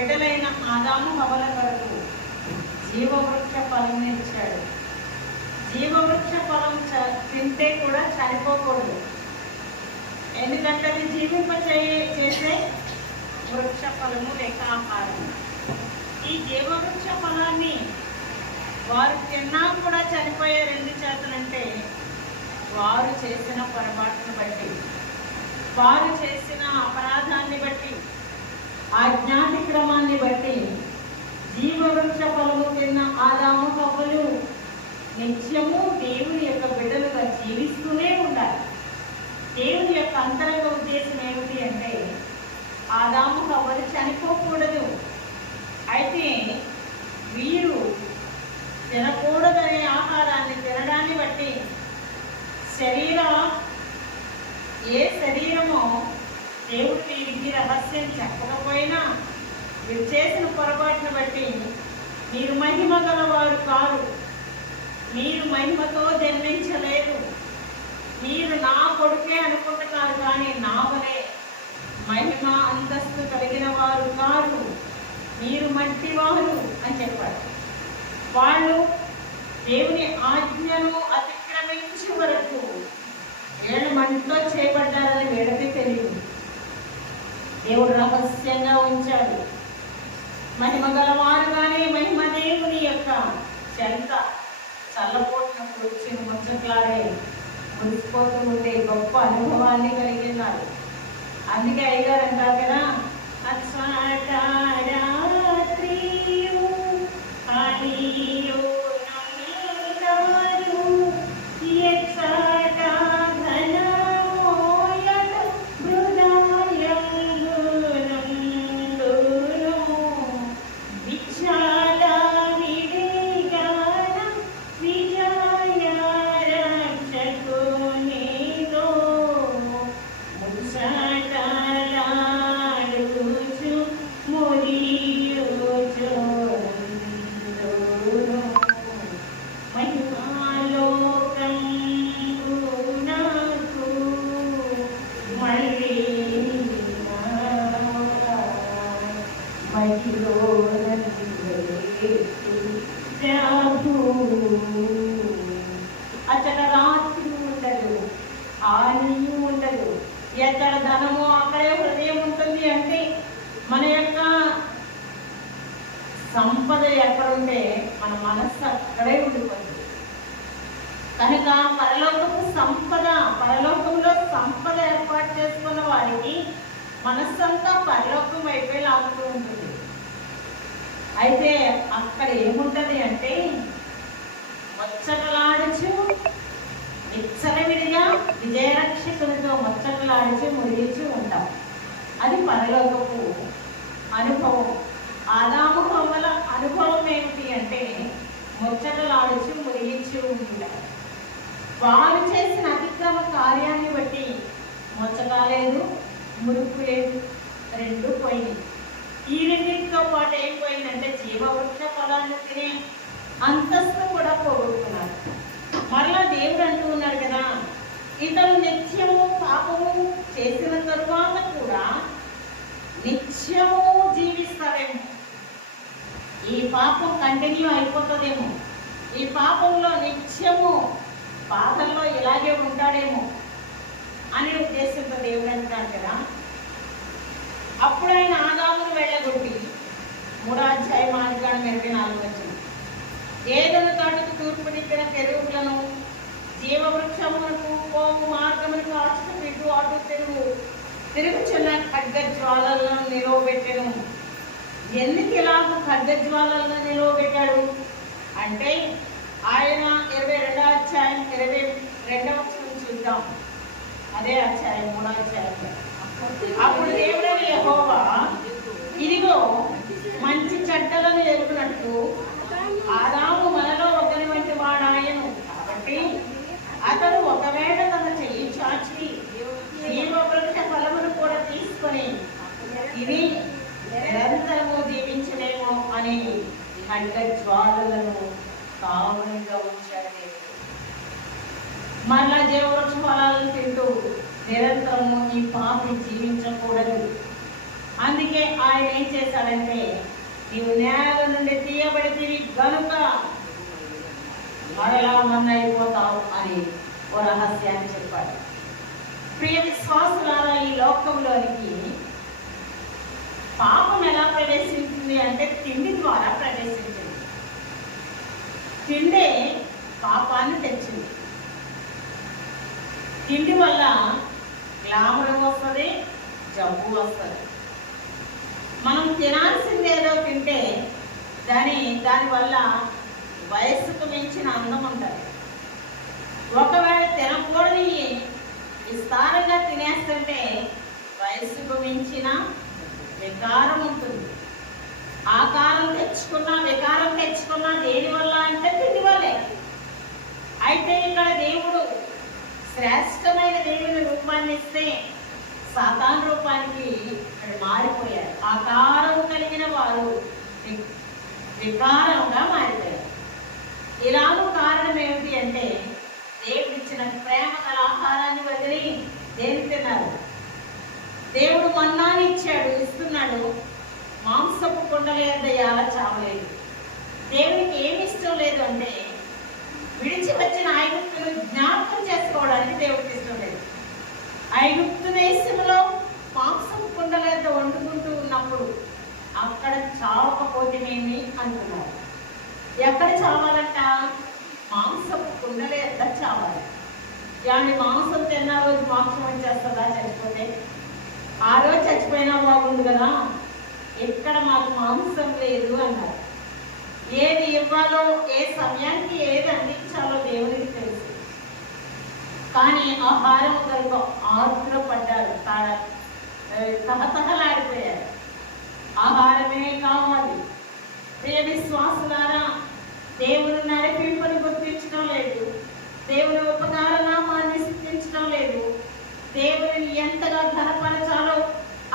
బిడ్డలైన ఆదాము హవ్వల కొరకు జీవవృక్ష ఫలం ఇచ్చాడు. జీవవృక్ష ఫలం తింటే కూడా చనిపోకూడదు, ఎందుకంటే అది చేసే వృక్ష ఫలము లేక ఆహారం. ఈ జీవవృక్ష ఫలాన్ని వారు తిన్నా కూడా చనిపోయారు. ఎందుచేతనంటే వారు చేసిన పొరపాటును బట్టి, వారు చేసిన అపరాధాన్ని బట్టి, ఆజ్ఞాతిక్రమాన్ని బట్టి జీవవృక్ష ఫలము తిన్న ఆదాము హవ్వలు నిత్యము దేవుని యొక్క బిడ్డలుగా జీవిస్తూనే ఉండాలి. దేవుని యొక్క అంతరంగ ఉద్దేశం ఏమిటి అంటే ఆదాము హవ్వలు చనిపోకూడదు. అయితే వీరు తినకూడదనే ఆహారాన్ని తినడాన్ని బట్టి ఏ శరీరమో దేవుడు వీరికి రహస్యం చెప్పకపోయినా వీరు చేసిన పొరపాటును బట్టి మీరు మహిమ గలవారు కారు, మీరు మహిమతో జన్మించలేదు, మీరు నా కొడుకే అనుకుంటున్నారు కానీ నా వలే మహిమ అంతస్తు కలిగిన వారు కారు, మీరు మట్టివారు అని చెప్పారు. వాళ్ళు దేవుని ఆజ్ఞను అతిక్రమించే వరకు వీళ్ళు మంటలో చేయబడ్డారని వీళ్ళకి తెలియదు. దేవుడు రహస్యంగా ఉంచాడు. మహిమ గలవారుగానే మహిమ దేవుని యొక్క చెంత చల్లపోటున కూర్చుని ముచ్చట్లాడే మురిసిపోతూ ఉండే గొప్ప అనుభవాన్ని కలిగి ఉన్నారు. అందుకే అయ్యగారు అంటారు కదా, రాత్రియు అచ్చట రాత్రి ఉండదు, హానియు ఉండదు. ఎక్కడ ధనమో అక్కడే హృదయం ఉంటుంది. అంటే మన యొక్క సంపద ఎక్కడుంటే మన మనస్సు అక్కడే ఉండిపోతుంది. కనుక పరలోకంలో సంపద ఏర్పాటు చేసుకున్న వారికి మనస్సంతా పరలోకం వైపే లాగుతూ ఉంటుంది. అయితే అక్కడ ఏముంటది అంటే ముచ్చటలాడుచు విచ్చలవిడిగా విజయరక్షకునితో ముచ్చటలాడుచు మురిగిచు ఉంటాం. అది పరలోకపు అనుభవం. ఆదాము హవ్వల అనుభవం ఏమిటి అంటే ముచ్చటలాడుచు మురిగిచు ఉంటారు. వారు చేసిన అతిక్రమ కార్యాన్ని బట్టి ముచ్చట లేదు, మురుకు లేదు, రెండు పోయినాయి. ఈ రెండింటితో పాటు ఏమైపోయిందంటే జీవవృక్ష ఫలాన్ని తినే అంతస్తు కూడా పోగొట్టుకున్నారు. మరలా దేవుడు అంటూ ఉన్నారు కదా, ఇతడు నిత్యము పాపము చేసిన తరువాత కూడా నిత్యము జీవిస్తారేమో, ఈ పాపం కంటిన్యూ అయిపోతుందేమో, ఈ పాపంలో నిత్యము బాధల్లో ఇలాగే ఉంటాడేమో అనే ఉద్దేశంతో దేవుడు అంటున్నాడు కదా. అప్పుడు ఆయన ఆదామును వెళ్ళగొట్టి 3వ అధ్యాయం 24 ఏదైనా తాటుకు తూర్పు దిక్కున కెరూబులను జీవవృక్షమునకు పోవు మార్గమునకు అటు ఇటు అటు తిరుగుచున్న ఖడ్గజ్వాలలను నిలవబెట్టెను. ఎందుకు ఇలాగ ఖడ్గజ్వాలలను నిలవబెట్టాడు అంటే ఆయన 22వ అధ్యాయం 22వ వచనం చూద్దాం. అదే అధ్యాయం 3వ అధ్యాయం. అప్పుడు దేవుడైన యెహోవా ఇదిగో మంచి చెడ్డలను ఎరుగునట్లు ఆదాము మనలో ఒకరి వంటి వాడాయను. కాబట్టి అతడు ఒకవేళ తన చెయ్యి చాచి జీవవృక్ష ఫలమును కూడా తీసుకొని ఇది నిరంతరము జీవించలేమో అని ఖడ్గజ్వాలలను కావలిగా ఉంచాడు. మరలా జీవవృక్ష ఫలాలను తింటూ నిరంతరము ఈ పాపి జీవించకూడదు. అందుకే ఆయన ఏం చేశాడంటే నీవు నేల నుండి తీయబడితివి గనుక మరలా మన్న అయిపోతావు అని ఓ రహస్యాన్ని చెప్పాడు. ప్రియ విశ్వాసులారా, ఈ లోకంలోనికి పాపం ఎలా ప్రవేశించింది అంటే తిండి ద్వారా ప్రవేశించింది. తిండే పాపాన్ని తెచ్చింది. తిండి వల్ల గ్లామర్ వస్తుంది, జబ్బు వస్తుంది. మనం తినాల్సిందేదో తింటే దానివల్ల వయస్సుకు మించిన అందం ఉంటుంది. ఒకవేళ తినకూడని విస్తారంగా తినేస్తుంటే వయస్సుకు మించిన వికారం ఉంటుంది. ఆకారం తెచ్చుకున్నా వికారం తెచ్చుకున్నా దేనివల్ల అంటే తిండి వల్లే. అయితే ఇక్కడ దేవుడు శ్రేష్టమైన దేవుని రూపాన్ని ఇస్తే సాతాను రూపానికి మారిపోయారు. ఆకారం కలిగిన వారు వికారంగా మారిపోయారు. ఇలాగూ కారణం ఏమిటి అంటే దేవుడు ఇచ్చిన ప్రేమ గల ఆహారాన్ని వదిలి దేని తిన్నారు. దేవుడు మన్నాని ఇస్తున్నాడు. మాంసపు కుండల యొద్ద ఎలా చావలేదు. దేవునికి ఏమి ఇష్టం లేదు అంటే విడిచి వచ్చిన ఐగుప్తును జ్ఞాపకం చేసుకోవడానికి దేవుడికి ఇష్టం లేదు. ఐగుప్తు దేశంలో మాంసపు కుండల యొద్ద వండుకుంటూ ఉన్నప్పుడు అక్కడ చావకపోతేనేమి అంటున్నారు. ఎక్కడ చావాలంట? మాంసపు కుండల యొద్ద చావాలి. కానీ మాంసం తిన్న రోజు మాంసం వచ్చేస్తుందా చచ్చిపోతే? ఆ రోజు చచ్చిపోయినా బాగుంది కదా, ఇక్కడ మాకు మాంసం లేదు అన్నారు. ఏది ఇవ్వాలో, ఏ సమయానికి ఏది అందించాలో దేవునికి తెలుసు. కానీ ఆహారం కొరకు ఆతురపడ్డారు, తహతహలాడిపోయారు. ఆహారమే కావాలి. ప్రియ విశ్వాసులారా, దేవుని నడిపింపుని గుర్తించడం లేదు, దేవుని ఉపకార నామాన్ని స్థితించడం లేదు, దేవుని ఎంతగా ఘనపరచాలో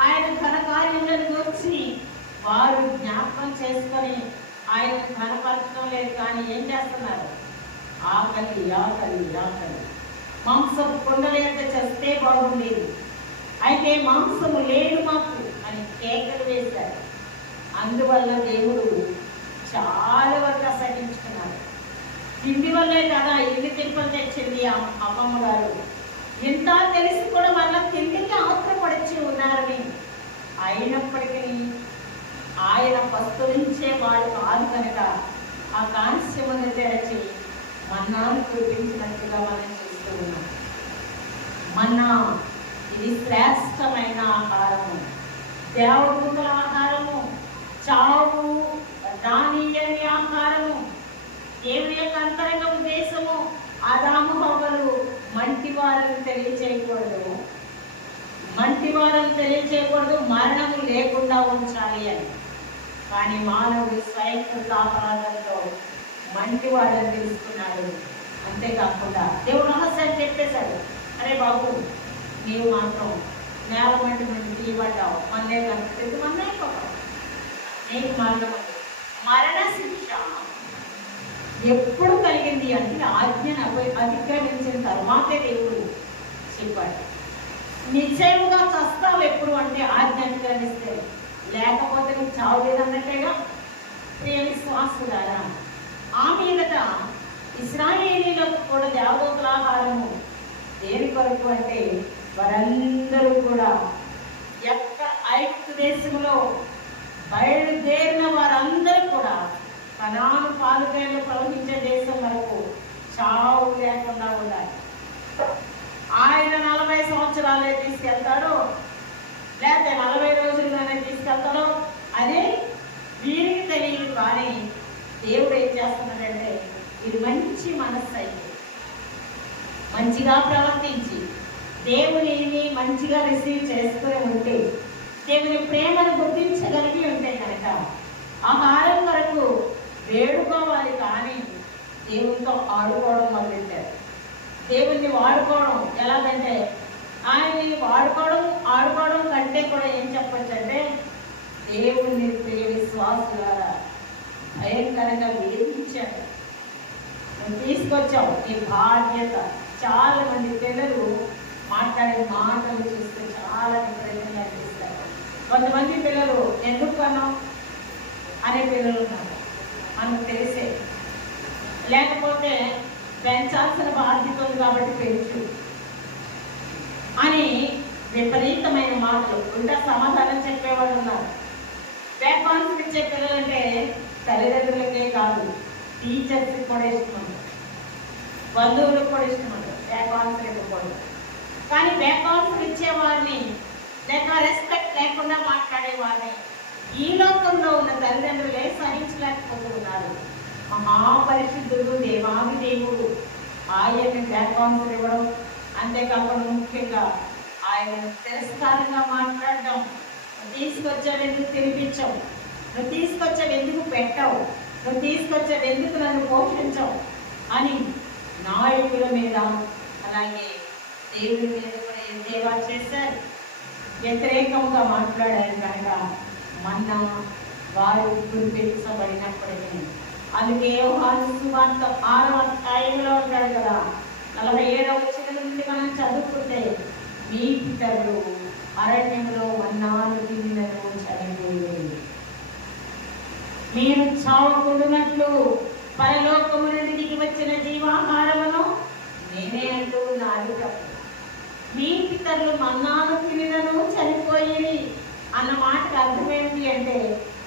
ఆయన ఘన కార్యములను గురించి వారు జ్ఞాపకం చేసుకొని ఆయన ఘనపరచడం లేదు. కానీ ఏం చేస్తున్నారు? ఆకలి ఆకలి ఆకలి. మాంసపు కుండల యొక్క చేస్తే బాగుండేది, అయితే మాంసము లేదు మాకు అని కేకలు వేశారు. అందువల్ల దేవుడు చాలా వరకు అసహించుకున్నారు. తిండి వల్లే కదా ఇల్లు తిప్పలు తెచ్చింది అమ్మమ్మ గారు. ఇంత తెలిసి కూడా వాళ్ళ తిండికి ఆత్రపడిచి ఉన్నారని. అయినప్పటికీ ఆయన పస్తులించే వాడు కాదు కనుక ఆ కాంస్యమును తెరచి మన్నాను కురిపించినట్టుగా మనం చూస్తూ ఉన్నాం. మన్నా ఇది శ్రేష్టమైన ఆహారము, దేవదూతల ఆహారము, చావు రానియని ఆహారము. దేవుని యొక్క అంతరంగ ఉద్దేశము ఆదాము హవ్వలు మంటివారని తెలియచేయకూడదు, మరణము లేకుండా ఉంచాలి అని. కానీ మానవుడు స్వయంకృత అపరాధంతో మంటివాడని తెలుసుకున్నాడు. అంతేకాకుండా దేవుడు రహస్యాన్ని చెప్పేశాడు, అరే బాబు నీవు మాత్రం నేల మంటి నుండి తీయబడ్డావు, మన్నే కనుక మన్నైపోతావు, నీకు మరణ శిక్ష ఎప్పుడు కలిగింది అంటే ఆజ్ఞను అతిక్రమించిన తర్వాతే దేవుడు చెప్పాడు. నిశ్చయముగా చస్తావు ఎప్పుడు అంటే ఆజ్ఞ అతిక్రమిస్తే, లేకపోతే నువ్వు చావు లేదన్నట్టేగా. ప్రియ విశ్వాసులారా, ఆ మీదట ఇశ్రాయేలీలకు కూడా దేవదూతల ఆహారము దేని కొరకు అంటే వారందరూ కూడా ఐగుప్తు దేశంలో బయలుదేరిన వారందరూ కూడా కనాను పాలుకేళ్ళు ప్రవహించే దేశం వరకు చావు లేకుండా ఉండాలి. ఆయన 40 సంవత్సరాలే తీసుకెళ్తాడు, లేకపోతే 40 రోజుల్లోనే తీసుకెళ్తాడు, అదే వీరికి తెలియదు. కానీ దేవుడు ఏం చేస్తున్నాడంటే ఇది మంచి మనస్సు అయితే మంచిగా ప్రవర్తించి దేవుని మంచిగా రిసీవ్ చేసుకుని ఉంటే, దేవుని ప్రేమను గుర్తించగలిగి ఉంటే కనుక ఆహారం వరకు వేడుకోవాలి. కానీ దేవునితో ఆడుకోవడం మొదలెట్టారు. దేవుణ్ణి వాడుకోవడం ఎలాగంటే, ఆయన్ని ఆడుకోవడం కంటే కూడా ఏం చెప్పచ్చు అంటే దేవుణ్ణి ప్రియ విశ్వాసులారా భయంకరంగా వేధించాడు. నువ్వు తీసుకొచ్చావు, నీ బాధ్యత. చాలా మంది పిల్లలు మాట్లాడే మాటలు చూస్తే చాలా విపరీతంగా అనిపిస్తారు. కొంతమంది పిల్లలు ఎందుకు అన్నావు అనే పిల్లలు ఉన్నారు, మనకు తెలిసే. లేకపోతే పెంచాల్సిన బాధ్యత ఉంది కాబట్టి పెంచు అని విపరీతమైన మాటలు ఉల్టా సమాధానం చెప్పేవాడు ఉన్నారు. వేపాన్స్ ఇచ్చే పిల్లలంటే తల్లిదండ్రులకే కాదు, టీచర్స్కి కూడా ఇష్టం ఉంటుంది, బంధువులకు కూడా ఇష్టం ఉంటుంది వేపాన్స్ ఇవ్వకూడదు. కానీ వేపాన్స్ ఇచ్చేవారిని లేక రెస్పెక్ట్ లేకుండా మాట్లాడేవారిని ఈ లోకంలో ఉన్న తల్లిదండ్రులే సహించలేకపోతున్నారు. మహాపరిశుద్ధుడు దేవాది దేవుడు ఆయన్ని వేపాన్స్ ఇవ్వడం, అంతేకాకుండా ముఖ్యంగా ఆయనను తిరస్కారంగా మాట్లాడడం. నువ్వు తీసుకొచ్చావు ఎందుకు తినిపించవు, నువ్వు తీసుకొచ్చావు ఎందుకు పెట్టవు, నువ్వు తీసుకొచ్చావు ఎందుకు నన్ను పోషించవు అని నాయకుల మీద అలాగే దేవుడి మీద కూడా దేవా చేశారు, వ్యతిరేకంగా మాట్లాడారు. కనుక మొన్న వారు గుర్తించబడినప్పటికీ అందుకే యోహాను సువార్త 6వ అధ్యాయంలో ఉంటాడు కదా, 47వ వచనం నుండి మనం చదువుకుంటే మీ పితరులు అరణ్యంలో మన్నాను తినినను చనిపోయేది, మీరు చావకుండునట్లు పరలోకము నుండి దిగి వచ్చిన జీవాహారమును నేనే అంటూ నాది తప్పు. మీ పితరులు మన్నాను తినినను చనిపోయేది అన్న మాటకు అర్థం ఏంటి అంటే,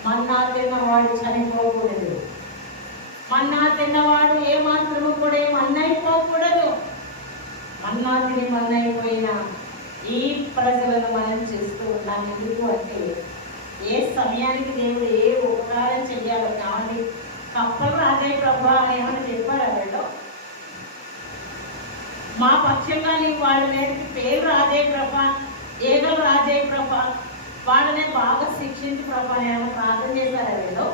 మన్నా తిన్నవాడు చనిపోకూడదు, మన్నా తిన్నవాడు ఏమాత్రము కూడా మన్నైపోకూడదు. మన్నా తిని మన్నైపోయినా ఈ ప్రజలను మనం చేస్తూ ఉన్నాం. ఎందుకు అంటే ఏ సమయానికి దేవుడు ఏ ఉపకారం చెయ్యాలో కానీ కప్పలు రాజయ్య ప్రభా అని ఏమైనా చెప్పారు వాళ్ళు మా పక్షంగా నీకు వాళ్ళ మీదకి పేరు రాజయ్య ప్రభా, ఏగలు రాజయ్య ప్రభా, వాళ్ళనే బాగా శిక్షించి ప్రభా అని ఏమైనా ప్రార్థన చేశారు వీళ్ళు.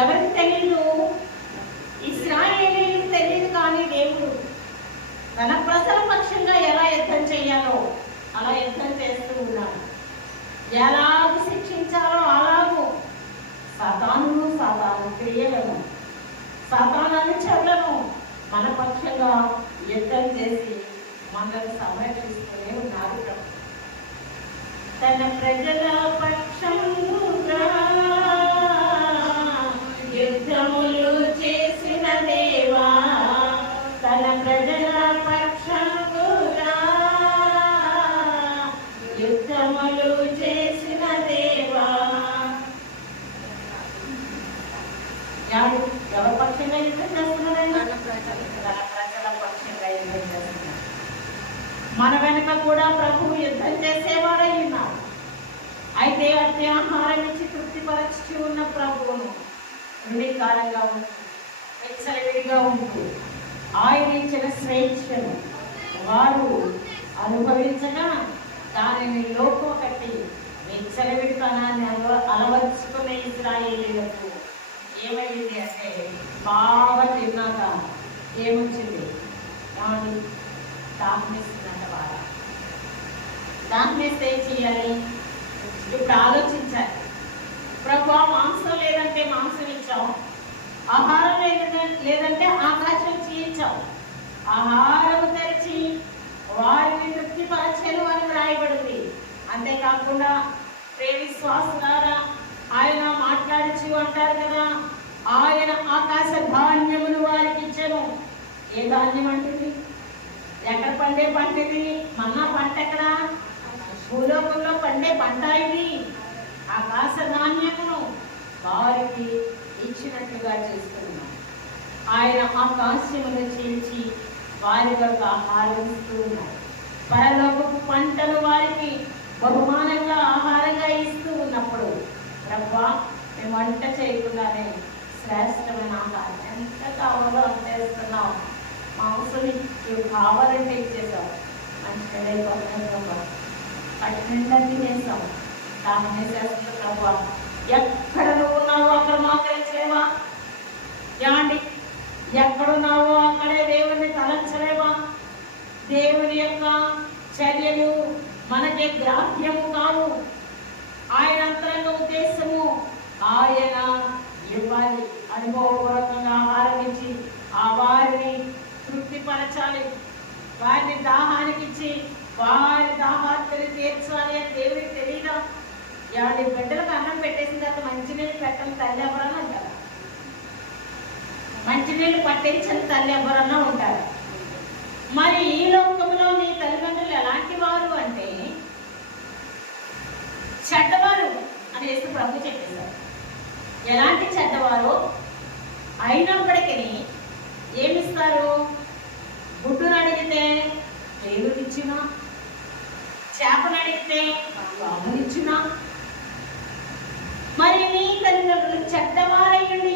ఎవరికి తెలియదు, ఇశ్రాయేలీయులకు తెలియదు. కానీ దేవుడు తన ప్రజల పక్షంగా ఎలా యుద్ధం చేయాలో అలా యుద్ధం చేస్తూ ఉన్నాడు. ఎలాగ శిక్షించాలో అలాగూ సాతాను క్రియలను సాతాను అనుచరులను మన పక్షంగా యుద్ధం చేసి మనల్ని సంరక్షిస్తూనే ఉన్నారు. తన ప్రజల పక్షంగా యుద్ధములు చేసిన దేవా, తన ప్రజల పక్షంగా యుద్ధములు చేసిన దేవా. ఎవరి పక్షంగా యుద్ధం చేస్తున్నారండి? తన ప్రజల పక్షంగా యుద్ధం చేస్తున్నారు. మన వెనక కూడా ప్రభువు యుద్ధం చేసేవాడై ఉన్నాడు. అయితే అతి ఆహారం ఇచ్చి తృప్తిపరచి ఉన్న ప్రభువును రుణికారంగా ఉంటూ విచ్చలవిడిగా ఉంటూ ఆయన ఇచ్చిన స్వేచ్ఛను వారు అనుభవించగా దానిని లోకం కట్టి విచ్చలవిడితనాన్ని అలవర్చుకున్న ఇశ్రాయేలీయులకు ఏమైంది అంటే, బాగా తిన్నాక ఏమొచ్చింది? దాహమేస్తుందంట బాగా. దాహమేస్తే ఏం చేయాలి? ఇప్పుడు ఆలోచించాలి. ప్రభు మాంసం లేదంటే మాంసం ఇచ్చాం, ఆహారం లేదంటే ఆకాశం చీల్చాం, ఆహారం తెరిచి వారిని తృప్తిపరచెను అని రాయబడింది. అంతేకాకుండా విశ్వాసులారా ఆయన మాట్లాడిచి అంటారు కదా, ఆయన ఆకాశ ధాన్యములు వారికి ఇచ్చాను. ఏ ధాన్యం అంటుంది? ఎక్కడ పండే పంట ఇది? మన్నా పంట ఎక్కడ? భూలోకంలో పండే పంట ఇది. ఆకాశ ధాన్యమును వారికి ఇచ్చినట్లుగా చేస్తున్నాం. ఆయన ఆకాశమును చీల్చి వారి వరకు ఆహారం ఇస్తూ ఉన్నారు. పరలోకపు పంటలు వారికి బహుమానంగా ఆహారంగా ఇస్తూ ఉన్నప్పుడు ప్రభా మేము వంట చేయకుండానే శ్రేష్టమైన ఆహారం ఎంత కావాలో అంత ఇస్తున్నాం. మాంసం కావాలంటే ఇచ్చేసాం. మంచి ప్రభా కఠినంగా తినేసాం. దాన్ని చేస్తున్న ప్రభా ఎక్కడ నువ్వు ఉన్నావో అక్కడ మోకరించలేవా? ఏమండి, ఎక్కడున్నావో అక్కడే దేవుడిని తలంచలేవా? దేవుని యొక్క చర్యలు మనకి గ్రాహ్యము కావు. ఆయన అంతరంగ ఉద్దేశము ఆయన ఇవ్వాలి. అనుభవపూర్వకంగా ఆహారం ఇచ్చి ఆ వారిని తృప్తిపరచాలి, వారిని దాహానికి ఇచ్చి వారి దాహార్తని తీర్చాలి అని దేవుడికి తెలియదా? ఎవరి బిడ్డలకు అన్నం పెట్టేసిన తర్వాత మంచినీళ్ళు పెట్టాలి. తల్లి ఎవరన్నా ఉంటారు? మంచినీళ్ళు పట్టించని తల్లి ఎవరన్నా ఉంటారు? మరి ఈ లోకంలో నీ తల్లిదండ్రులు ఎలాంటి వారు అంటే చెడ్డవారు అని యేసు ప్రభు చెప్పేశారు. ఎలాంటి చెడ్డవారు అయినప్పటికీ ఏమిస్తారు? గుడ్డును అడిగితే దేవుడిచ్చిన, చేపను అడిగితే పామునిచ్చిన. మరి నీ తల్లిదండ్రులు చెడ్డవారయ్యుండి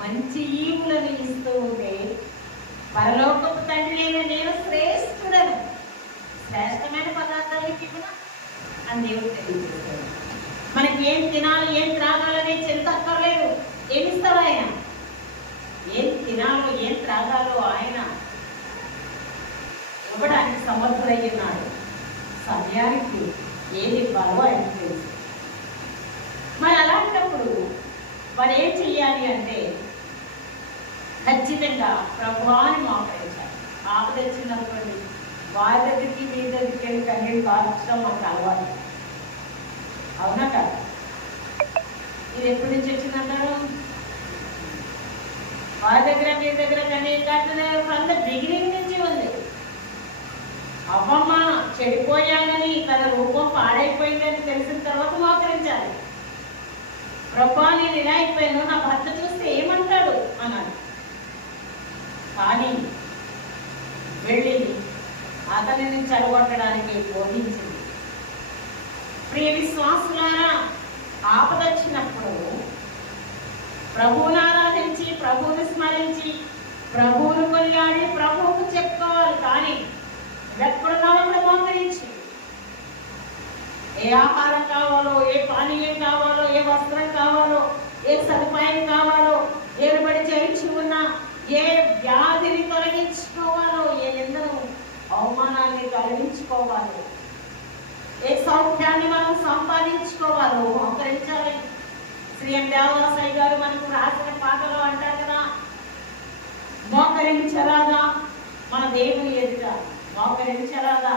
మంచి ఈవులను ఇస్తూ ఉంటే పరలోకపు తండ్రి నేను శ్రేష్ఠుడను, శ్రేష్టమైన పదార్థాలు ఇవ్వనా అని దేవుడు తెలియజేస్తాడు. మనకి ఏం తినాలి ఏం త్రాగాలనే చింత అక్కర్లేదు. ఏమిస్తాడు ఆయన? ఏం తినాలో ఏం త్రాగాలో ఆయన ఇవ్వడానికి సమర్థుడయ్యున్నాడు. సమయానికి ఏది ఇవ్వాలో ఆయన తెలుసు. మరి అలాంటప్పుడు వారు ఏం చెయ్యాలి అంటే ఖచ్చితంగా ప్రభువాన్ని మోకరించాలి. ఆపద వచ్చినప్పుడు వారి దగ్గరికి మీ దగ్గరికి వెళ్ళి కన్నీళ్ళు కాల్చడం మనకు అలవాటు. అవునా కదా? ఇది ఎప్పటి నుంచి వచ్చిందంటారు? వారి దగ్గర మీ దగ్గర కన్నీళ్ళు కాల్చడం ఫ్రమ్ ద బిగినింగ్ నుంచి ఉంది. అమ్మమ్మ చెడిపోయానని, తన రూపం పాడైపోయిందని తెలిసిన తర్వాత మోకరించాలి. ప్రభా నేను ఇలా అయిపోయాను, నా భర్త చూస్తే ఏమంటాడు అన్నాడు. కానీ వెళ్ళి అతనిని చెడగొట్టడానికి బోధించింది. ప్రియ విశ్వాసులారా, ఆపదొచ్చినప్పుడు ప్రభువుని ఆరాధించి, ప్రభువుని స్మరించి, ప్రభువును కొనియాడి ప్రభువుకు చెప్పుకోవాలి. కానీ ఎక్కడున్నామో మోకరించి ఏ ఆహారం కావాలో, ఏ పానీయం కావాలో, ఏ వస్త్రం కావాలో, ఏ సదుపాయం కావాలో, ఏలుబడి చేయించి ఉన్నా, ఏ వ్యాధిని తొలగించుకోవాలో, ఏ నిందను అవమానాన్ని తొలగించుకోవాలో, ఏ సౌఖ్యాన్ని మనం సంపాదించుకోవాలో మోకరించాలి. శ్రీ ఎం దేవదాసయ్య గారు మనకు రాసిన పాటలో అంటారు కదా, మోకరించరాదా మన దేవుని ఎదుట, మోకరించరాదా.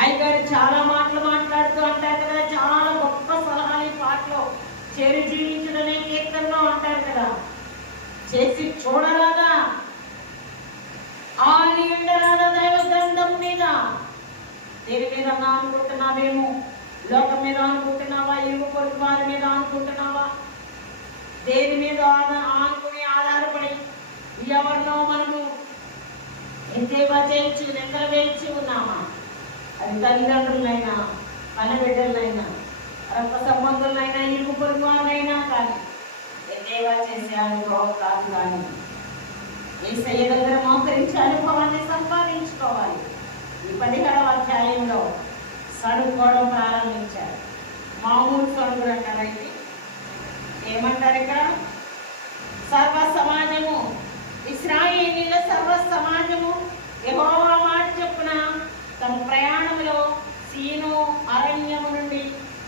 అయ్యగారు చాలా మాటలు మాట్లాడుతూ అంటారు కదా, చాలా గొప్ప సలహాలు ఈ పాటలో. చేరి జీవించడనే కీర్తనలో అంటారు కదా, చేసి చూడరాదా, ఆని ఉండరాదా దైవ గ్రంథం మీద. దేని మీద అనుకుంటున్నావేమో? లోకం మీద అనుకుంటున్నావా? ఇరుగు పొరుగు వారి మీద అనుకుంటున్నావా? దేని మీద ఆనుకుని ఆధారపడి ఎవరినో మనము ఎంతేవా చేయొచ్చు, నిద్ర వేయచ్చు ఉన్నామా? అది తల్లిదండ్రులైనా, మన బిడ్డలైనా, రక్త సంబంధులైనా, ఇరుగు పొరుగు వారైనా కానీ ఎంతేవా చేసే అనుభవం కాదు. కానీ యేసయ్య దగ్గర మోకరించే అనుభవాన్ని సంపాదించుకోవాలి. ఈ 17వ అధ్యాయంలో సడుకోవడం ప్రారంభించారు. మామూలు సడుగులు అంటారైతే ఏమంటారు ఇక్కడ? సర్వ సమాజము, ఇశ్రాయేలీల సర్వ సమాజము యెహోవా మాట చొప్పున తమ ప్రయాణంలో సీను అరణ్యము నుండి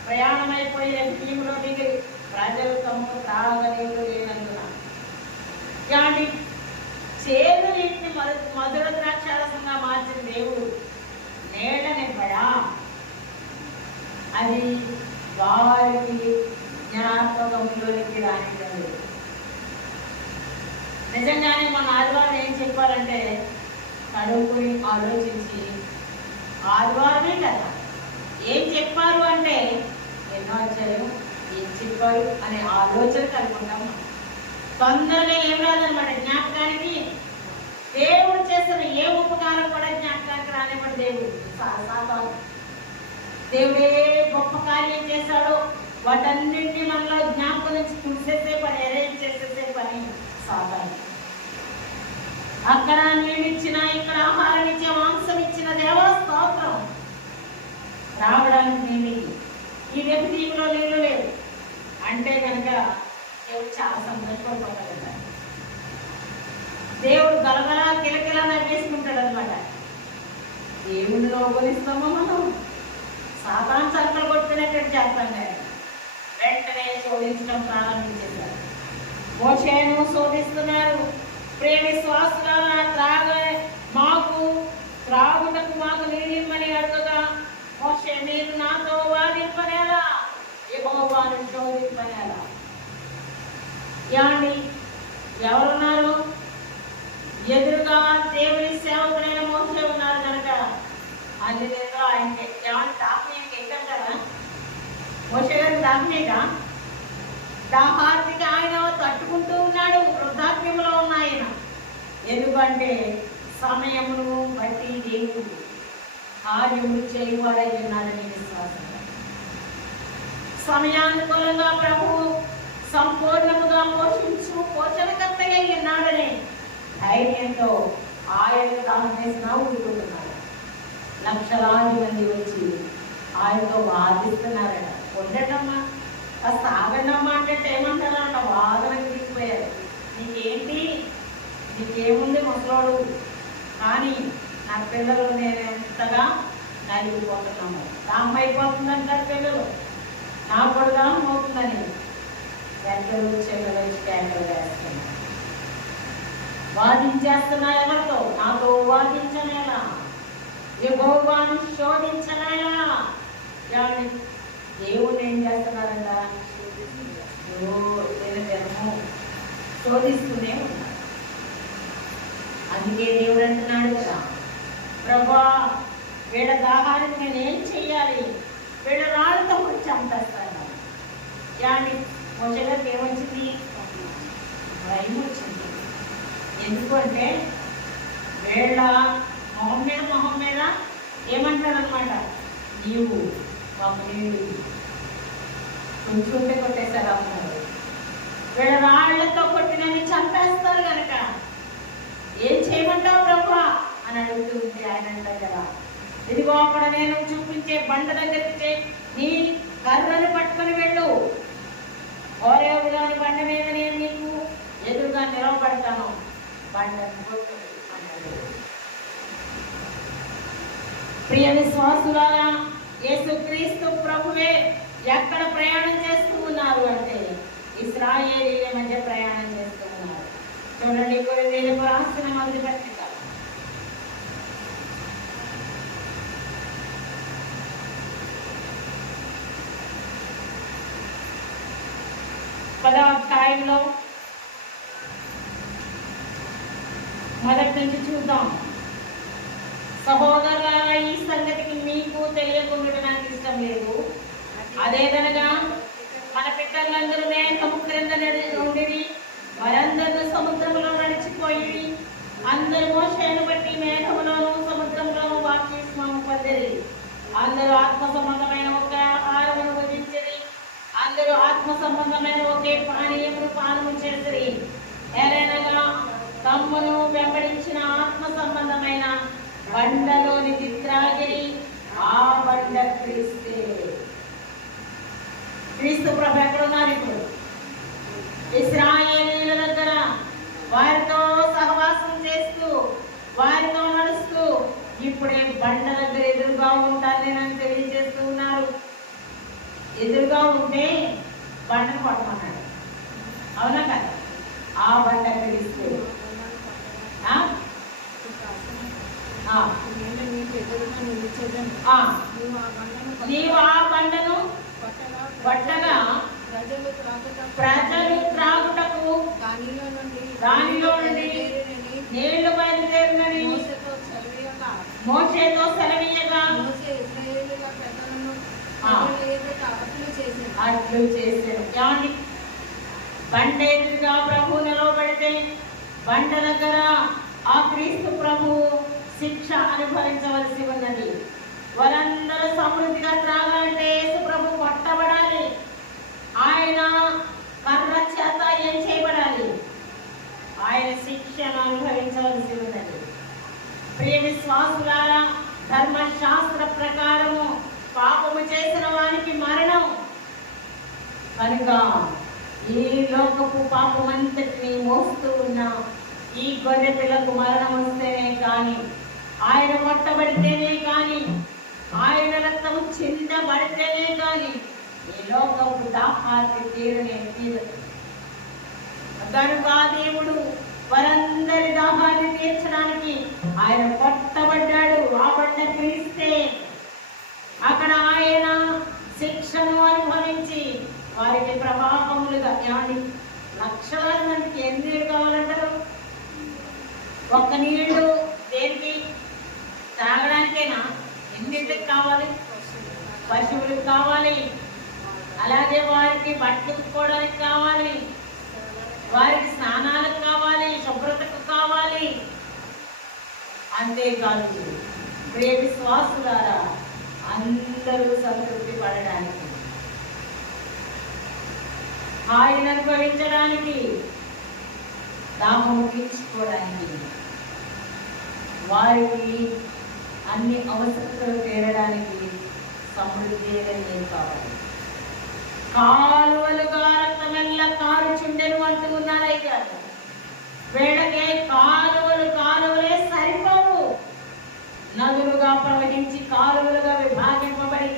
ప్రయాణమైపోయి రెఫీములో దిగి ప్రజలు తమకు త్రాగనీరు లేనందున ఇలాంటి చేదు నీటిని మధుర ద్రాక్షారసంగా మార్చిన దేవుడు నేడనివ్వడా? అది వారికి జ్ఞాపకంలోకి రానివ్వదు. నిజంగానే మన ఆదివారం ఏం చెప్పారంటే కడుపుని ఆలోచించి, ఆదివారమే కదా ఏం చెప్పారు అంటే ఎన్నో అధ్యాయం ఏం చెప్పారు అనే ఆలోచన కలుగుతాం. తొందరగా ఏం రాదనమాట జ్ఞాపకానికి. దేవుడు చేసిన ఏ ఉపకారం కూడా జ్ఞాపకానికి రానివ్వడు దేవుడు. దేవుడు ఏ గొప్ప కార్యం చేశాడో వాటన్నింటినీ మనలో జ్ఞాపకం నుంచి చూసేసే పని, అరేంజ్ చేసేసే పని సాధారణ. అక్కడ నీళ్ళిచ్చిన, ఇక్కడ ఆహారం ఇచ్చే, మాంసం ఇచ్చిన దేవా స్తోత్రం. రావడానికి నీళ్ళు, ఈ వ్యక్తిలో నీళ్ళు లేదు అంటే కనుక దేవుడు చాలా సంతోషపడిపోతాడు. దేవుడు గలగలా కిలకిలా నవ్వేసుకుంటాడు అనమాట. దేవుడిని లోపలిస్తామో మనం సాతాను చక్కలు కొట్టుకునేటట్టు చేస్తాం. కానీ వెంటనే శోధించడం ప్రారంభించేశారు. మోషేను శోధిస్తున్నారు. ప్రేమ విశ్వాసులారా, త్రాగుటకు మాకు నీళ్ళిమ్మని అడుగుగా మోషే మీరు నాతో వాదింపనేలా, యెహోవాను శోధింపనేలా. ఏమండి, ఎవరున్నారు? ఎదురుగా దేవుని సేవకులైన మోసే ఉన్నారు కనుక అన్ని నేను ఆయనకి ఏమన్నా దాహమేకి ఎక్కంటారా? మోసే గారికి దాహమేగా? దాహార్తికి ఆయన తట్టుకుంటూ ఉన్నాడు. వృద్ధాప్యంలో ఉన్న ఆయన. ఎందుకంటే సమయమును బట్టి దేవుడు కార్యములు చేయవారై ఉన్నాడని విశ్వాసం. సమయానుకూలంగా ప్రభువు సంపూర్ణముగా పోషణకర్తగా ఉన్నాడని ధైర్యంతో ఆయన తాను చేసిన ఊరుకుంటున్నాడు. లక్షలాది మంది వచ్చి ఆయనతో వాదిస్తున్నారట. ఉండటమ్మా, కాస్త ఆగండమ్మా అంటే ఏమంటారంట? వాదనకి దిగిపోయారు. నీకేంటి, నీకేముంది ముసలోడు, కానీ నా పిల్లలు నేను ఎంతగా నలిగిపోతున్నాము. దాహం అయిపోతుందంటారు పిల్లలు. నా కూడా దాహం అవుతుందని పెద్దలు చెల్లెలు కేకలు వేస్తున్నారు. వాదించేస్తున్నారు. ఎవరితో? నాతో వాదించనేలా, యెహోవాను శోధించనేలా. దేవుణ్ణి ఏం చేస్తున్నారంట? దినము శోధిస్తూనే ఉన్నారు. అందుకే దేవుడు అంటున్నాడు కదా, ప్రభా వీళ్ళ దాహానికి నేనేం చెయ్యాలి? వీళ్ళ రాళ్ళతో కూడా చంపేస్తాను. యాని మోసగారికి ఏమొచ్చింది? భయం వచ్చింది. ఎందుకంటే వీళ్ళ మొహం మీద ఏమంటారనమాట, నీవు మాకు నీళ్ళు కొంచెం ఉంటే కొట్టేశారు అన్నారు. వీళ్ళ రాళ్లతో కొట్టినని చంపేస్తారు కనుక ఏం చేయమంటావు ప్రభా అని అడుగుతుంది. ఆయన అంటారు కదా, ఇదిగో అక్కడ నేను చూపించే బండ దగ్గరికి నీ కర్రను పట్టుకొని వెళ్ళు. హోరేబులోని బండ మీద నేను నీకు ఎదురుగా నిలవబడతాను, బండను కొట్టు అన్నాడు. ప్రియ విశ్వాసులారా, యేసుక్రీస్తు ప్రభువే ఎక్కడ ప్రయాణం చేస్తూ ఉన్నారు అంటే ఇశ్రాయేలీల మధ్య ప్రయాణం చేస్తూ ఉన్నారు. చూడండి, కొరింథీయులకు రాసిన మొదటి పత్రిక 10వ అధ్యాయంలో మొదటి నుంచి చూద్దాం. సహోదరులారా, ఈ సంగతికి మీకు తెలియకుండా నాకు ఇష్టం లేదు. అదేదనగా మన పితరులందరూ మేఘము క్రింద ఉండిరి, వారందరూ సముద్రంలో నడిచిపోయి, అందరూ మోషేను బట్టి మేఘములోను సముద్రంలోను బాప్తిస్మము పొందిరి. అందరూ ఆత్మ సంబంధమైన ఒకే ఆహారమును భుజించిరి, అందరూ ఆత్మ సంబంధమైన ఒకే పానీయమును పానము చేసిరి. ఏలైనగా తమ్మును వెంబడించిన ఆత్మ సంబంధమైన బండలోని త్రాగిరి, ఆ బండ క్రీస్తే. క్రీస్తు ప్రభు ఎక్కడున్నారు? ఇప్పుడు ఇశ్రాయేలీయుల దగ్గర వారితో సహవాసం చేస్తూ వారితో నడుస్తూ ఇప్పుడే బండ దగ్గర ఎదురుగా ఉంటానని తెలియజేస్తూ ఉన్నారు. ఎదురుగా ఉంటే బండను పట్టమన్నాడు. అవునా కదా? ఆ బండ క్రీస్తు. నీవు ఆ బండను పట్టగా ప్రజలు త్రాగుటకు దానిలో నుండి నీళ్లు బయలుదేరినని మోషేతో సెలవీయగా అట్లు చేశారు. కానీ బండ ఎదురుగా ప్రభువు నిలవబడితే బండ దగ్గర ఆ క్రీస్తు ప్రభువు శిక్ష అనుభవించవలసి ఉన్నది. వాళ్ళందరూ సమృద్ధిగా త్రాగాలంటే యేసు ప్రభు కొట్టబడాలి. ఆయన కర్ర చేత ఏం చేయబడాలి? ఆయన శిక్షను అనుభవించవలసి ఉన్నది. ప్రియ విశ్వాసులారా, ధర్మశాస్త్ర ప్రకారము పాపము చేసిన వారికి మరణం కనుక ఈ లోకపు పాపమంతటిని మోస్తూ ఉన్న ఈ గొర్రె పిల్లకు మరణం వస్తేనే కానీ, ఆయన కొట్టబడితేనే కానీ, ఆయన రక్తము చిందబడితేనే కానీ ఈ లోకపు దాహార్తి తీరదు. కనుక దేవుడు వారందరి దాహాన్ని తీర్చడానికి ఆయన కొట్టబడ్డాడు. ఆ బండ క్రీస్తే. అక్కడ ఆయన శిక్షను అనుభవించి వారికి ప్రవాహములుగా ఏమండి లక్షలాది మందికి ఎన్ని నీళ్ళు కావాలంటారు? ఒక్క నీళ్లు దేనికి? తాగడానికైనా ఎన్నింటికి కావాలి? పశువులకు కావాలి, అలాగే వారికి బట్టలు ఉతుక్కోవడానికి కావాలి, వారికి స్నానాలకు కావాలి, శుభ్రతకు కావాలి. అంతేకాదు ప్రియ విశ్వాసులారా, అందరూ సంతృప్తి పడడానికి, హాయిని అనుభవించడానికి, దాహము తీర్చుకోవడానికి, వారికి అన్ని అవసరతలు తీరడానికి సమృద్ధి అనేది కావాలి. కాలువలుగా రక్తమెల్ల కారుచుండెను అంటూ ఉన్నారు అయితే వేడకే కాలువలే సరిపోవు, నదులుగా ప్రవహించి కాలువలుగా విభాగింపబడి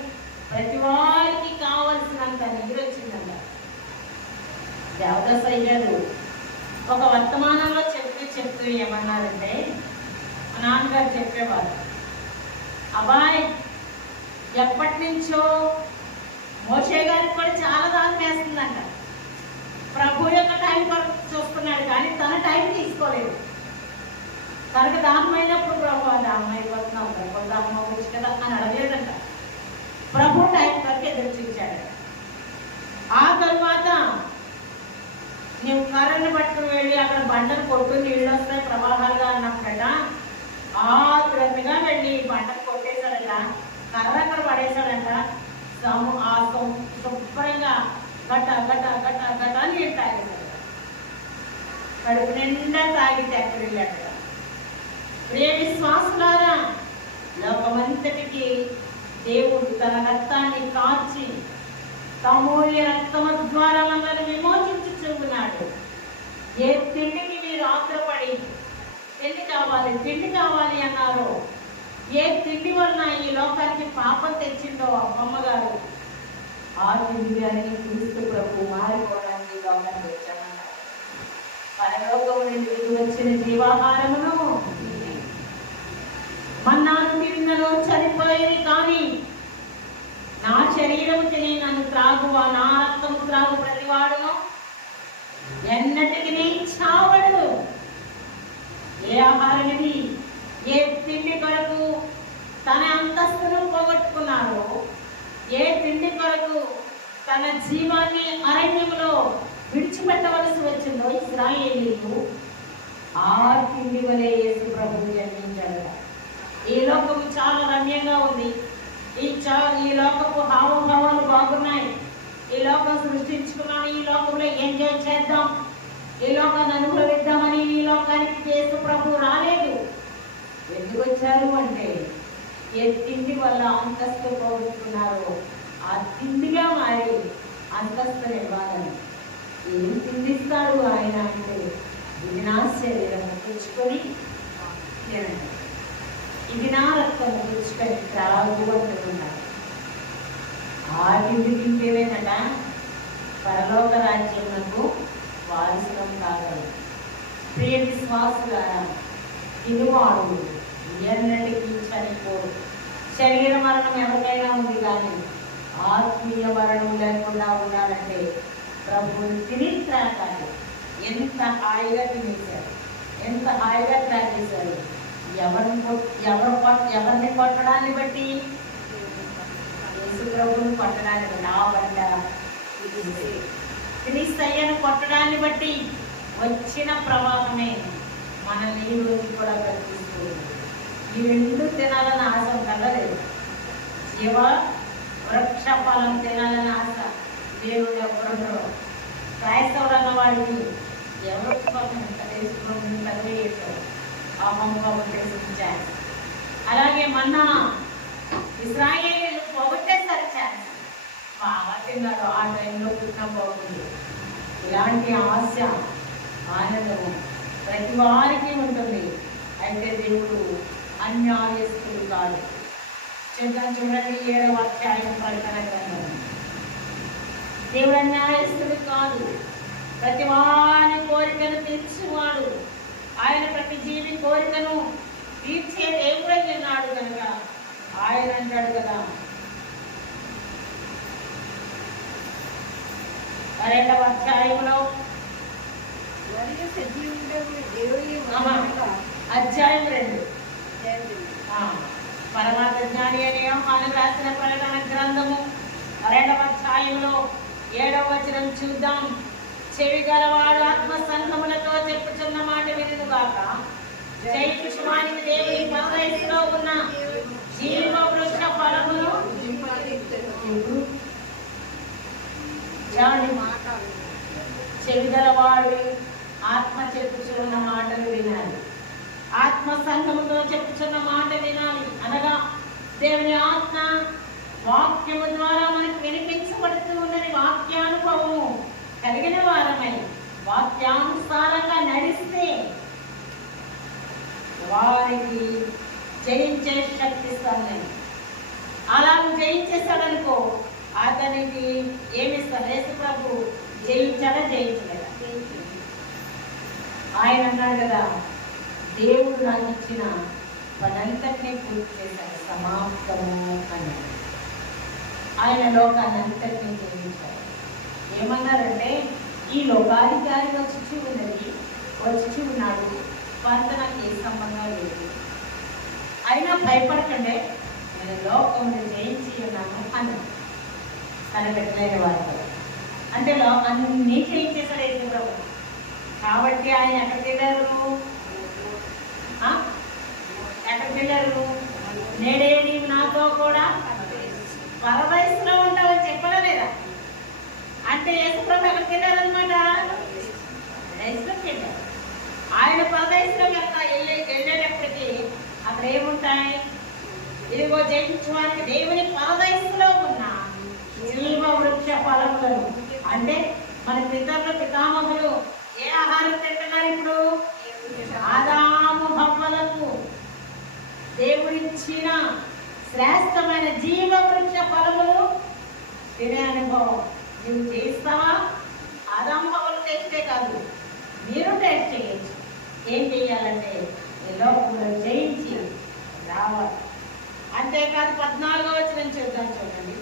ప్రతి వారికి కావలసినంత నీరు వచ్చిందంట. దేవదాస్ అయ్యారు ఒక వర్తమానంలో చెప్తూ ఏమన్నారంటే, మా నాన్నగారు చెప్పేవారు, అబ్బాయి ఎప్పటి నుంచో మోషే గారికి కూడా చాలా దాహం వేస్తుందంట. ప్రభు యొక్క టైం వరకు చూస్తున్నాడు కానీ తన టైం తీసుకోలేదు. తనకు దాహం అయినప్పుడు ప్రభు దాహం అయిపోతున్నాం, ప్రభు దాహం అవ్వచ్చు కదా అని అడగలేదంట. ప్రభు టైం వరకు ఎదురు చూచాడు. ఆ తరువాత నువ్వు కర్రను పట్టుకుని వెళ్ళి అక్కడ బండను కొట్టు, నీళ్ళు వస్తాయి ప్రవాహాలుగా అన్నప్పుడట ఆతురతగా వెళ్ళి బండను కొట్టేశాడట, కర్ర అక్కడ పడేశాడంట. శుభ్రంగా గట గట గట గట నీళ్ళు తాగేశాడు. కడుపు నిండా తాగితే ఎక్కడ వెళ్ళాడట. ప్రియ విశ్వాసులారా, లోకమంతటికి దేవుడు తన రక్తాన్ని కాచి తమూల్య రక్తము ద్వారా మనల్ని విమోచించుచున్నాడు. ఏ తిండికి మీరు ఆత్రపడి తిండి కావాలి అన్నారో, ఏ తిండి వలన ఈ లోకానికి పాపం తెచ్చిందో అమ్మగారు, ఆ తిండి అని క్రీస్తు ప్రభు మారిపోవడానికి లోకానికి వచ్చామన్నారు. పరలోకము నుండి వచ్చిన జీవాహారమును మన్నాను తిన్నలో చనిపోయేది కానీ నా శరీరము తిని నన్ను త్రాగువా, నా రక్తము త్రాగు ప్రతివాడును ఎన్నటికి చావడు. ఏ ఆహారం ఇది? ఏ తిండి కొరకు తన అంతస్తును పోగొట్టుకున్నారో, ఏ తిండి కొరకు తన జీవాన్ని అరణ్యంలో విడిచిపెట్టవలసి వచ్చిందో ఇశ్రాయేలీయులు, ఆ తిండి వలె యేసు ప్రభువు జన్మించాడు. ఈ లోకము చాలా రమ్యంగా ఉంది. ఈ లోకపు హావభావాలు బాగున్నాయి. ఈ లోకం సృష్టించుకున్నాను, ఈ లోకంలో ఎంజాయ్ చేద్దాం, ఈ లోకాన్ని అనుభవిద్దామని ఈ లోకానికి యేసు ప్రభు రాలేదు. ఎందుకు వచ్చారు అంటే, ఏ తిండి వల్ల అంతస్తు పోగొట్టుకున్నారో ఆ తిండిగా మారి అంతస్తుని ఇవ్వాలని. ఏం తిండిస్తాడు ఆయన అంటే, ఇది నా శరీరం పుచ్చుకొని తినండి, ఇది నా రక్తం పుచ్చుకొని త్రాగు అంటున్నారు. ఆ తిండి తింటేవేనట పరలోక రాజ్యమునకు వారసులం కాగలరు. ప్రియ విశ్వాసులారా, తినువాడు ఎన్నటికీ చనిపోడు. శరీర మరణం ఎవరికైనా ఉంది కానీ ఆత్మీయ మరణం లేకుండా ఉండాలంటే ప్రభువుని తిని త్రాగాలి. ఎంత హాయిగా తినేశారు, ఎంత హాయిగా త్రాగేశారు. ఎవరిని కొట్టడాన్ని బట్టి? యేసు ప్రభువుని కొట్టడాన్ని బట్టి, ఆ బండ క్రీస్తయ్యను కొట్టడాన్ని బట్టి వచ్చిన ప్రవాహమే మనల్ని ఈ రోజు కూడా కనిపిస్తుంది. ఈ రెండు తినాలని ఆశ కలలేదు. జీవ వృక్ష ఫలం తినాలని ఆశ దేవుడు ఎవరు క్రైస్తవుడు అన్న వాడికి ఎవరు ఛాన్స్. అలాగే మొన్న ఇశ్రాయేలీయులు పోగొట్టేస్తారు ఛాన్స్. బాగా తిన్నారు, ఆ టైంలో పుట్టిన బాగుంది. ఇలాంటి ఆశ ఆనందము ప్రతి వారికి ఉంటుంది. అయితే దేవుడు అన్యాయస్తుడు కాదు. చూడండి 7వ అధ్యాయం ప్రకటన గ్రంథం. దేవుడు అన్యాయస్తుడు కాదు, ప్రతి వారి కోరికను తీర్చువాడు. ఆయన ప్రతి జీవి కోరికను తీర్చే దేవుడై ఉన్నాడు కనుక ఆయన అంటాడు కదా, 2వ అధ్యాయంలో అధ్యాయం 2 పరమాత్మ జ్ఞాని అనే యోహాను రాసిన ప్రకటన గ్రంథము 2వ అధ్యాయంలో 7వ వచనం చూద్దాం. చెవి గలవాడు ఆత్మ సంఘములతో చెప్పుచున్న మాట వినుగాక. జై పుష్పానికి దేవుని పరదేశంలో ఉన్న జీవ వృక్ష ఫలమును చెవి గలవాడు ఆత్మ చెప్పుచున్న మాటలు వినాలి. ఆత్మ సంఘముతో చెప్పుచున్న మాట వినాలి అనగా దేవుని ఆత్మ వాక్యము ద్వారా మనకు వినిపించబడుతూ ఉన్నది. వాక్యానుభవము కలిగిన వారమై వాక్యానుసారంగా నడిస్తే వారికి జయించే శక్తి ఇస్తాను. అలా జయించేస్తాడనుకో అతనికి ఏమిస్తాడు? యేసు ప్రభు జయించాడా జయించలేదా? ఆయన అన్నాడు కదా, దేవుడు నాకు ఇచ్చిన పనంతటినీ పూర్తి చేశాడు, సమాప్తము అన్నాడు. ఆయన లోకాన్ని అంతటినీ జయించాడు. ఏమన్నారంటే ఈ లోకాధికారి వచ్చి ఉన్నాడు, వారితో నాకు ఏ సంబంధం లేదు, అయినా భయపడకండి, నేను లోకమును జయించి ఉన్నాను అన్నాడు తన పెట్టలేని వారితో. అంటే అన్నీ జయించేశాడు యేసు ప్రభు. కాబట్టి ఆయన ఎక్కడికి వెళ్ళారు? నేడే నీవు నాతో కూడా పరవయసులో ఉంటావని చెప్పలేదా? అంటే యేసుప్రభు ఎక్కడికి వెళ్ళారనమాట? పరదేశంలోకి వెళ్ళారు. ఆయన పరదేశంలోకి వెళ్ళేటప్పటికీ అక్కడ ఏముంటాయి? ఇదిగో జయించడానికి దేవుని పరదేశంలో ఉన్న జీవ వృక్ష ఫలములను, అంటే మన పితామహులు ఏ ఆహారం తింటున్నారు ఇప్పుడు? ఆదాము హవ్వలకు దేవుడిచ్చిన శ్రేష్టమైన జీవ వృక్ష ఫలములు తినే అనుభవం నువ్వు చేస్తావా? ఆదాము హవ్వలు టేస్టే కాదు, మీరు టేస్ట్ చేయొచ్చు. ఏం చేయాలంటే లోకములను జయించి రావాలి. అంతేకాదు 14వ వచనం చూద్దాం, చూడండి.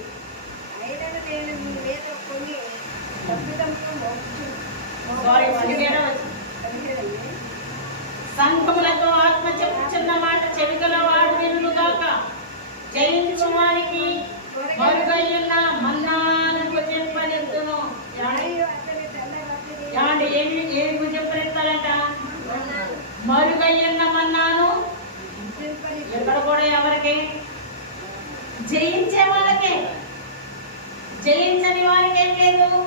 సంఘములతో ఆత్మ చెప్పుచున్న మాట చెవిగల వాడు వినుగాక. జయించువానికి మరుగయ్యున్న మన్నాను భుజింపనెత్తును. ఏమి భుజింపనెత్తాలంట? మరుగయ్యున్న మన్నాను. ఎక్కడ కూడా ఎవరికి? జయించే వాళ్ళకే. జయించని వారికి ఏం లేదు.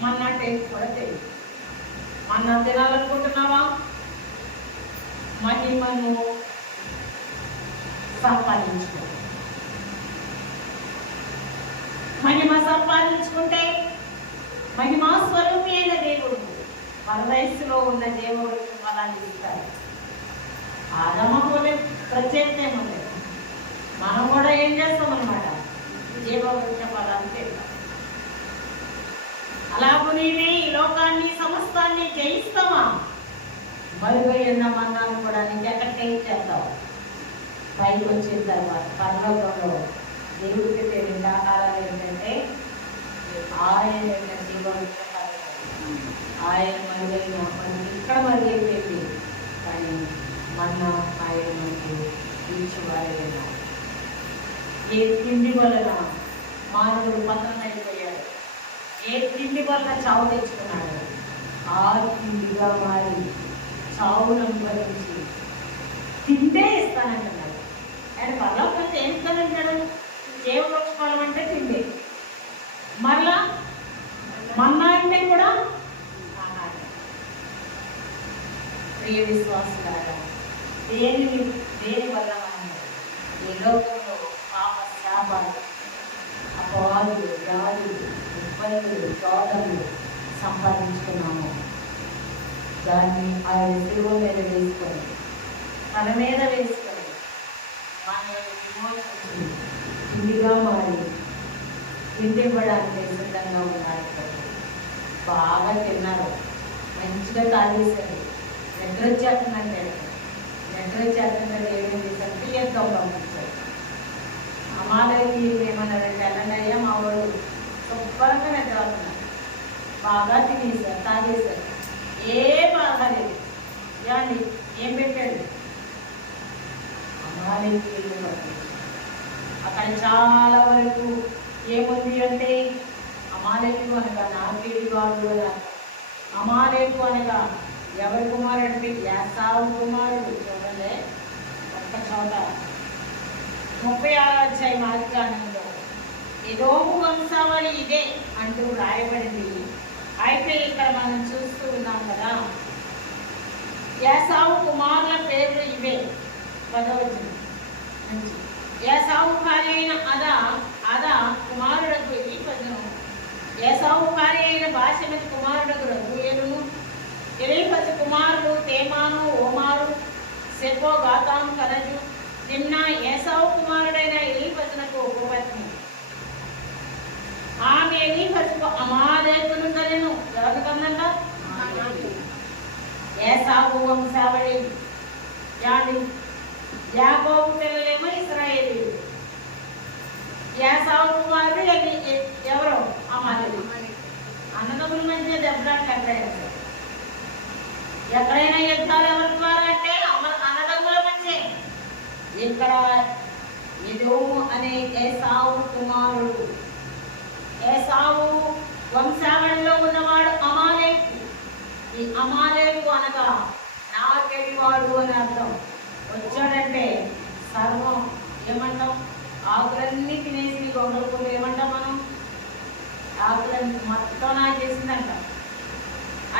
మన్నా టేస్ట్ కూడా తెలియదు. మన్నా తినాలనుకుంటున్నావా? మహిమను సంపాదించుకో. మహిమ సంపాదించుకుంటే మహిమా స్వరూపి అయిన దేవుడు పరదేశంలో ఉన్న దేవుడు ఫలాన్ని ఇస్తాడు. ఆదమహోలే ప్రత్యేకం ఉంది. మనం కూడా ఏం చేస్తాం అన్నమాట? జీవవృక్ష ఫలాన్ని తింటాం. అలాగూ నీవే ఈ లోకాన్ని సమస్తాన్ని జయిస్తావా? మరుగై ఉన్న మన్నాను కూడా నీకు ఎక్కడ టేస్ట్ చేస్తావు? పైకి వచ్చిన తర్వాత పరలోకంలో దేవుడికి తెలియని ఆహారాలు ఏంటంటే ఆయన జీవవృక్ష ఫలం. ఆయన మరుగైన మనకి ఇక్కడ మరుగైపోయింది, కానీ మన ఆయన మనకు తీర్చివారైనా. ఏ తిండి వలన మానవుడు పతనమైపోయాడు, ఏ తిండి వలన చావు తెచ్చుకున్నాడు, ఆ తిండిగా మారి చావును అనుభవించి తిండే ఇస్తానంటున్నాడు. ఆయన పరలోకం ఏం ఇస్తానంటాడు? జీవవృక్ష ఫలం అంటే తిండి. మరలా మన్నా అంటే కూడా ఆహారం. ప్రియ విశ్వాసులారా, దేని వల్ల మనం ఈ లోకంలో పాప శాపాలు, అపవాదులు, వ్యాధులు, ఇబ్బందులు, శోధనలు సంపాదించుకున్నాము? దాన్ని ఆయన శిలువ మీద వేసుకొని, తన మీద వేసుకొని మనల్ని విమోచించి తిండిగా మారి తిండివ్వడానికి సిద్ధంగా ఉన్నారు. బాగా తిన్నారు, మంచిగా తాగేశారు, నిద్ర వచ్చేస్తుందంటే ఏమేమి చేశారు? తీర్థం పంపించారు. అమ్మాలకి ఏమన్నారంటే, అల్లయ్య మా వాడు శుభ్రంగా నిద్ర అవుతున్నారు, బాగా తినేసారు, తాగేశారు, ఏ బాగా లేదు. ఏమండి ఏం పెట్టాడు? అమాలేకీయులను పంపించాడు. అక్కడ చాలా వరకు ఏముంది అంటే అమాలేకు అనగా నాకేడు వాడు కదా. అమాలేకు అనగా ఎవరి కుమారుడు అంటే యాసావు కుమారుడు. చూడండి ఒక్క చోట 36వ అధ్యాయం ఆదికాండంలో ఎదోము వంశావళి ఇదే అంటూ రాయబడింది. అయితే ఇక్కడ మనం చూస్తూ ఉన్నాం కదా, యాసావు కుమారుల పేర్లు ఇవే. 10వ నుంచి యాసావు భార్య అయిన అదా కుమారుడకు ఎలీఫజును, యాసావు భార్య అయిన బాషెమతు కుమారుడకు రగూయేలును, ఎలీఫజు కుమారులు తేమాను, ఓమారు, సెపో, గాతాము, కనజు. నిన్న ఏసావు కుమారుడైన ఎలీఫజునకు ఉపపత్ని. ఆమె ఎలీఫజుకు అమాలేకును కనెను. ఎవరు కన్నంట? ఏసావు వంశావళి. యాకోబు పిల్లలేమో ఇశ్రాయేలీయులు. ఏసావు కుమారుడు ఎవరు? అమాలేకు. అన్నదమ్ముల మధ్య దెబ్బలాట్లు ఎక్కడైనా యుద్ధాలు ఎవరి ద్వారా అంటే అన్నదమ్ముల మధ్య. ఇక్కడ ఎదోము అనే ఏసావు కుమారుడు. ఏసావు వంశావళిలో ఉన్నవాడు అమాలేకు. ఈ అమాలేకు అనగా నాకెడివాడు అని అర్థం. వచ్చాడంటే సర్వం ఏమంటాం? ఆకులన్నీ తినేసి గొంగళపూలు ఏమంటాం మనం? ఆకులన్నీ మొత్తం నా చేసిందంట.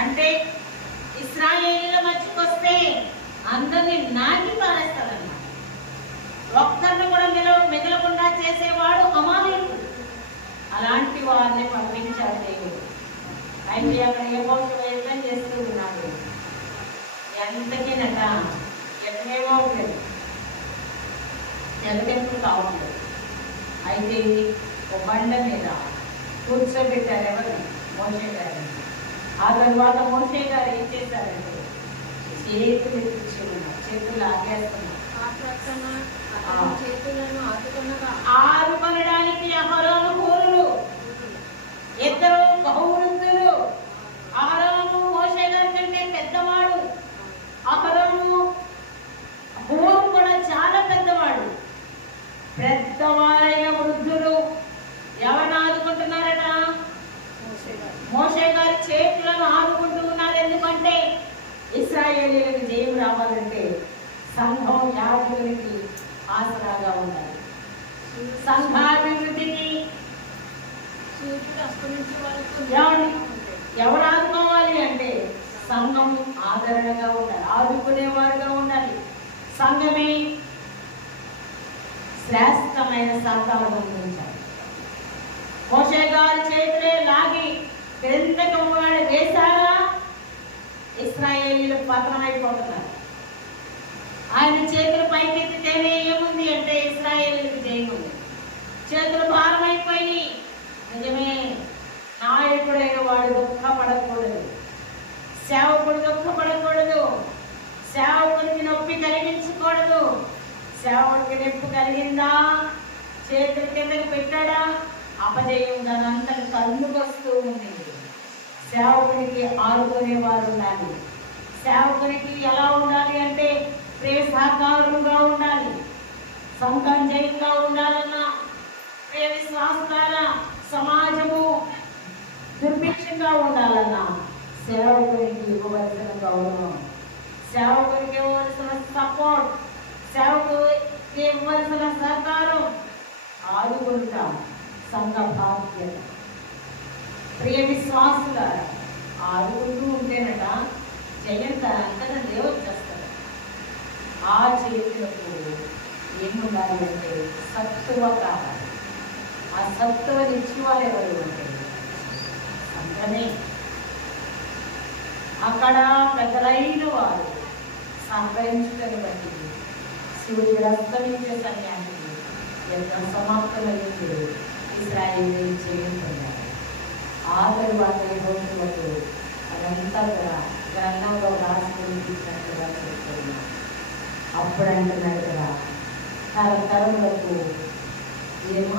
అంటే ఇశ్రాయేలీల మధ్యకి వస్తే అందరినీ నాకి పారేస్తాడన్నమాట. ఒక్కరిని కూడా మిగలకుండా చేసేవాడు అమాలేకుడు. అలాంటి వారిని పంపించాడు దేవుడు. అయితే అక్కడ ఏ ప్రయత్నం చేస్తూ ఉన్నాడు. ఎంతకేనట ఎక్కడేమోట్లేదు, జగదెంపులు కావట్లేదు. అయితే ఒక బండ మీద కూర్చోబెట్టారు. ఎవరు? మోషే గారు. ఆ తర్వాత మోషే గారు ఏం చేశారంటే చేతులు ఎత్తించి ఉన్నారు, చేతులు ఆగేస్తున్నారు. ఆదుకొనడానికి అహరోను హూరులు, ఇద్దరు బహువృద్ధులు. అహరోను మోషే గారి కంటే పెద్దవాడు. అహరోను హూరు కూడా చాలా పెద్దవాడు. పెద్దవారైన వృద్ధులు ఎవరిని ఆదుకుంటున్నారట? మోషే గారి చేతులను ఆదుకుంటూ ఉన్నారు. ఎందుకంటే ఇశ్రాయేలీలకు జయం రావాలంటే సంఘం యాజకునికి ఆసరాగా ఉండాలి. సంఘాభివృద్ధికి ఎవరు ఆదుకోవాలి అంటే సంఘం ఆదరణగా ఉండాలి, ఆదుకునేవారుగా ఉండాలి. సంఘమే శ్రేష్టమైన సంఘాలను అందించాలి. మోషే గారి చేతులే లాగి క్రిందకు వేశారా ఇశ్రాయేలీలు పతనమైపోతున్నారు. ఆయన చేతులు పైకెత్తితేనే ఏముంది అంటే ఇశ్రాయేలీలకు జయం ఉంది. చేతులు భారమైపోయి నిజమే, నాయకుడైన వాడు దుఃఖపడకూడదు, సేవకుడు దుఃఖపడకూడదు, సేవకుడికి నొప్పి కలిగించకూడదు. సేవకుడికి నొప్పి కలిగిందా, చేతుల కిందకి పెట్టాడా, అపజయం దానంతా కన్నుకొస్తూ ఉంది. సేవకునికి ఆడుకునేవారు ఉండాలి. సేవకునికి ఎలా ఉండాలి అంటే ప్రియ సహకారులుగా ఉండాలి, సంఘం జయంగా ఉండాలన్నా, ప్రియ విశ్వాసాల సమాజము దుర్భిక్షంగా ఉండాలన్నా సేవకునికి ఇవ్వవలసిన గౌరవం, సేవకునికి ఇవ్వవలసిన సపోర్ట్, సేవకునికి ఇవ్వవలసిన సహకారం ఆదుకుంటాం. సంఘ బాధ్యత. ప్రియ విశ్వాసుల ఆదుకుంటూ ఉంటేనట జయంత అంతగా లేవచ్చేస్తారు. ఆ చేతులకు ఏముండాలి అంటే సత్తువ కావాలి. ఆ సత్తువ నిత్యవారు ఎవరు అంటే సంఘమే. అక్కడ పెద్దలైన వారు సహకరించుటను బట్టి సూర్యుడు అస్తమించే సమయానికి యుద్ధం సమాప్తమైంది. ఇశ్రాయేలు చేయించుకున్నారు. ఆ తరువాత యెహోషువకు అదంతా కూడా గ్రంథంలో రాసినట్లుగా చెప్తున్నారు. అప్పుడు అంటున్నాడు కదా, తరతరములకు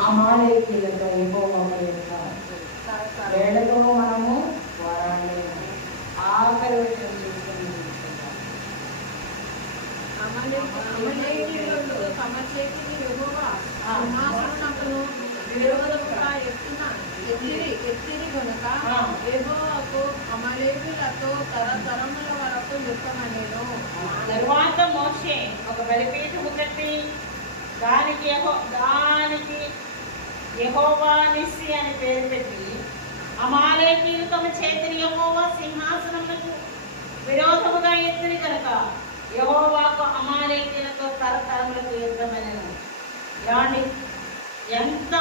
అమాలేకీయులతో యెహోవా యొక్క వేళతో మనము ఇశ్రాయేలీయులతో తరతరముల వరకు యుద్ధమనేను. తరువాత మోషే ఒక బలిపీఠము కట్టి దానికి యెహోవా నిస్సి అని పేరు పెట్టి, అమాలేకీయులు తమ చేతిని యెహోవా సింహాసనములకు విరోధముగా ఎత్తిరి కనుక యెహోవాకు అమాలేకీయులతో తరతరములకు యుద్ధమనెను. ఏమండి, ఎంత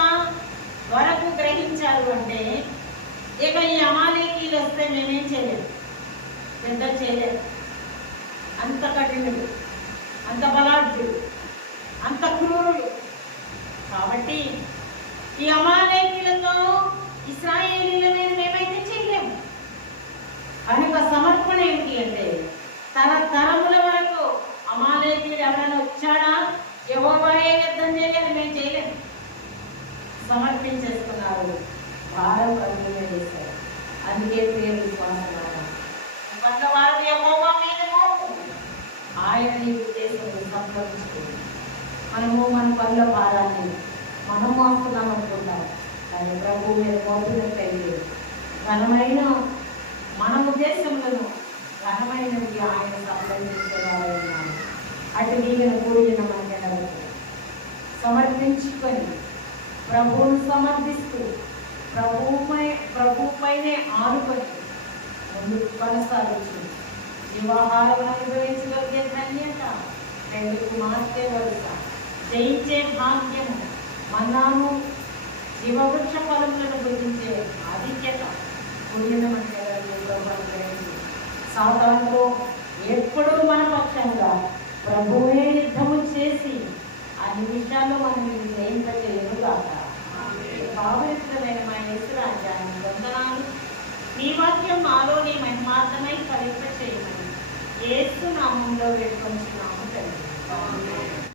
వరకు గ్రహించారు అంటే, ఇక ఈ అమాలేకీయులు వస్తే మేమేం చేయలేదు, పెద్ద చేయలేదు. అంత కఠినుడు, అంత బలాఢ్యుడు, అంత క్రూరుడు. కాబట్టి ఈ అమాలేకీయులతో ఇశ్రాయేలీయుల మీద మేమైతే చేయలేము. కనుక సమర్పణ ఏమిటి అంటే, తరతరముల వరకు అమాలేకీయుడు ఎవరైనా వచ్చాడా, యెహోవాయే యుద్ధం చేయాలి, మేము చేయలేము. సమర్పించేస్తున్నారు, భారం ప్రభువు మీద వేశారు. అందుకే ప్రియ విశ్వాసలారా, వారు యెహోవా మీద మోపు, ఆయన నీ ఉద్దేశంలో సంప్రదించుకోండి. మనము మన పనుల భారాన్ని మనం మోస్తున్నాం అనుకుంటాం, కానీ ప్రభువు మీద మోపినట్లయితే ఘనమైన మన ఉద్దేశంలో ఘనమైనది ఆయన సంప్రదించేవారు. అటు దీవెన కూడిన మనకెళ్ళవచ్చు. సమర్పించుకొని ప్రభువును సమర్థిస్తూ ప్రభువుపైనే ఆనుకొని ముందుకు కొనసాగించి వివాహాలను అనుభవించగలిగే ధన్యత, రెండు కుమార్తె వరుస, జయించే భాగ్యము, మన్నాను జీవవృక్ష ఫలములను గురించే ఆధిక్యత కూడిన మనకెళ్ళవచ్చు. సాతానుతో ఎప్పుడూ మన పక్షంగా ప్రభువే యుద్ధము చేసి అన్ని విషయాల్లో మనం జయింపచేయను కాక. భావయుక్తమైన మా యేసు రాజ్యాన్ని వందనాలు. నీ వాక్యం మాలోని మహిమార్థమై ఫలింప చేయమని యేసు నామంలో వేడుకొంచున్నాము తండ్రి.